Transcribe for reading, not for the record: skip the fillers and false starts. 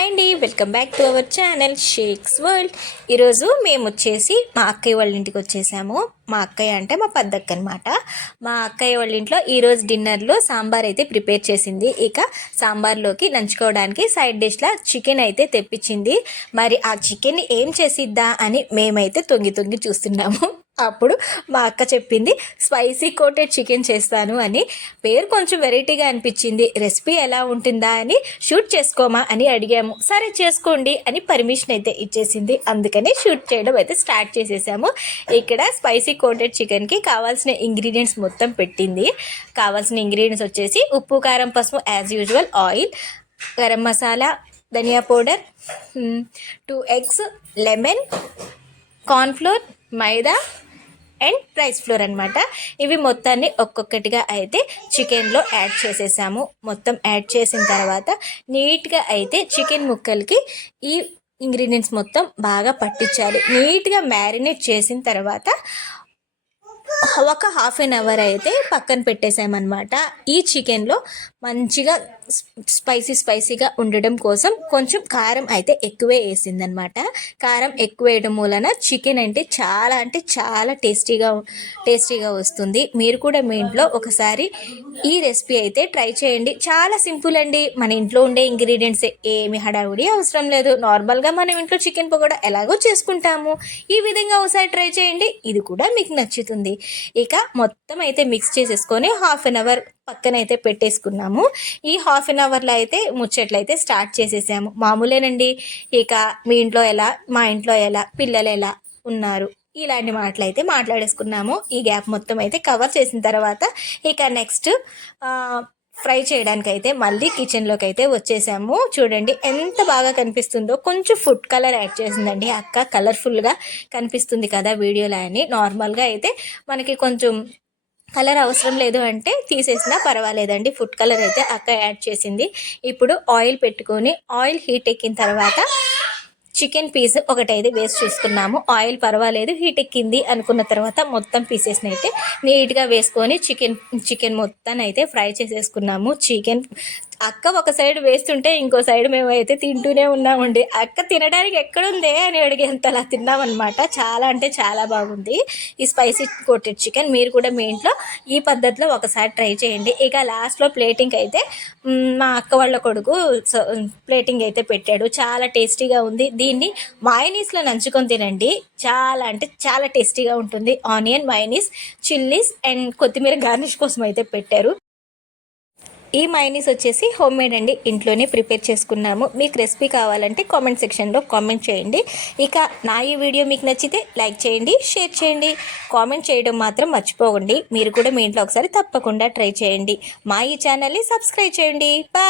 Hi అండి, welcome back to our channel shakes world. ఈరోజు మేము వచ్చేసి మా అక్కయ్య వాళ్ళ ఇంటికి వచ్చేసాము. మా అక్కయ్య అంటే మా పెద్దక్క అనమాట. మా అక్కయ్య వాళ్ళ ఇంట్లో ఈరోజు డిన్నర్లో సాంబార్ అయితే ప్రిపేర్ చేసింది. ఇక సాంబార్లోకి నంచుకోవడానికి సైడ్ డిష్లా చికెన్ అయితే తెప్పించింది. మరి ఆ చికెన్ ఏం చేసిద్దా అని మేమైతే తొంగి చూస్తున్నాము. అప్పుడు మా అక్క చెప్పింది స్పైసీ కోటెడ్ చికెన్ చేస్తాను అని. పేరు కొంచెం వెరైటీగా అనిపించింది. రెసిపీ ఎలా ఉంటుందా అని షూట్ చేసుకోమా అని అడిగాము. సరే చేసుకోండి అని పర్మిషన్ అయితే ఇచ్చేసింది. అందుకని షూట్ చేయడం అయితే స్టార్ట్ చేసేసాము. ఇక్కడ స్పైసీ కోటెడ్ చికెన్కి కావాల్సిన ఇంగ్రీడియంట్స్ మొత్తం పెట్టింది. కావాల్సిన ఇంగ్రీడియంట్స్ వచ్చేసి ఉప్పు, కారం, పసుపు, as usual, oil, garam masala, ధనియా powder, 2 eggs, lemon, cornflour, maida and rice flour అనమాట. ఇవి మొత్తాన్ని ఒక్కొక్కటిగా అయితే చికెన్లో యాడ్ చేసేసాము. మొత్తం యాడ్ చేసిన తర్వాత నీట్గా అయితే చికెన్ ముక్కలకి ఈ ఇంగ్రీడియంట్స్ మొత్తం బాగా పట్టించాలి. నీట్గా మ్యారినేట్ చేసిన తర్వాత ఒక ½ అవర్ అయితే పక్కన పెట్టేసామన్నమాట. ఈ చికెన్లో మంచిగా స్పైసీగా ఉండడం కోసం కొంచెం కారం అయితే ఎక్కువే వేసిందనమాట. కారం ఎక్కువ వేయడం వలన చికెన్ అంటే చాలా టేస్టీగా వస్తుంది. మీరు కూడా మీ ఇంట్లో ఒకసారి ఈ రెసిపీ అయితే ట్రై చేయండి. చాలా సింపుల్ అండి. మన ఇంట్లో ఉండే ఇంగ్రీడియంట్స్, ఏమి హడావుడి అవసరం లేదు. నార్మల్గా మనం ఇంట్లో చికెన్ పకోడా ఎలాగో చేసుకుంటాము. ఈ విధంగా ఒకసారి ట్రై చేయండి, ఇది కూడా మీకు నచ్చుతుంది. ఇక మొత్తం అయితే మిక్స్ చేసేసుకొని ½ అవర్ పక్కన అయితే పెట్టేసుకున్నాము. ఈ ½ అవర్లో అయితే ముచ్చట్లయితే స్టార్ట్ చేసేసాము. మామూలేనండి. ఇక మీ ఇంట్లో ఎలా, మా ఇంట్లో ఎలా, పిల్లలు ఎలా ఉన్నారు, ఇలాంటి మాటలు అయితే మాట్లాడేసుకున్నాము. ఈ గ్యాప్ మొత్తం అయితే కవర్ చేసిన తర్వాత ఇక నెక్స్ట్ ఫ్రై చేయడానికి అయితే మళ్ళీ కిచెన్లోకి అయితే వచ్చేసాము. చూడండి ఎంత బాగా కనిపిస్తుందో. కొంచెం ఫుడ్ కలర్ యాడ్ చేసిందండి అక్క. కలర్ఫుల్గా కనిపిస్తుంది కదా వీడియోలో అని. నార్మల్గా అయితే మనకి కొంచెం కలర్ అవసరం లేదు అంటే తీసేసినా పర్వాలేదండి. ఫుడ్ కలర్ అయితే అక్క యాడ్ చేసింది. ఇప్పుడు ఆయిల్ పెట్టుకొని ఆయిల్ హీట్ ఎక్కిన తర్వాత చికెన్ పీస్ ఒకటైతే వేసి చూసుకున్నాము. ఆయిల్ పర్వాలేదు, హీట్ ఎక్కింది అనుకున్న తర్వాత మొత్తం పీసెస్ని అయితే నీట్గా వేసుకొని చికెన్ మొత్తాన్ని అయితే ఫ్రై చేసేసుకున్నాము. చికెన్ అక్క ఒక సైడ్ వేస్తుంటే ఇంకో సైడ్ మేము అయితే తింటూనే ఉన్నామండి. అక్క తినడానికి ఎక్కడుందే అని అడిగేంతలా తిన్నామన్నమాట. చాలా బాగుంది ఈ స్పైసీ కోటెడ్ చికెన్. మీరు కూడా మీ ఇంట్లో ఈ పద్ధతిలో ఒకసారి ట్రై చేయండి. ఇక లాస్ట్లో ప్లేటింగ్ అయితే మా అక్క వాళ్ళ కొడుకు ప్లేటింగ్ అయితే పెట్టాడు. చాలా టేస్టీగా ఉంది. దీన్ని మయోనీస్లో నంచుకొని తినండి. చాలా టేస్టీగా ఉంటుంది. ఆనియన్, మయోనీస్, చిల్లీస్ అండ్ కొత్తిమీర గార్నిష్ కోసం అయితే పెట్టారు. ఈ మయోనీస్ వచ్చేసి హోమ్ మేడ్ అండి, ఇంట్లోనే ప్రిపేర్ చేసుకున్నాము. మీకు రెసిపీ కావాలంటే కామెంట్ సెక్షన్లో కామెంట్ చేయండి. ఇక నా ఈ వీడియో మీకు నచ్చితే లైక్ చేయండి, షేర్ చేయండి, కామెంట్ చేయడం మాత్రం మర్చిపోకండి. మీరు కూడా మీ ఇంట్లో ఒకసారి తప్పకుండా ట్రై చేయండి. మా ఈ ఛానల్ని సబ్స్క్రైబ్ చేయండి. బాయ్.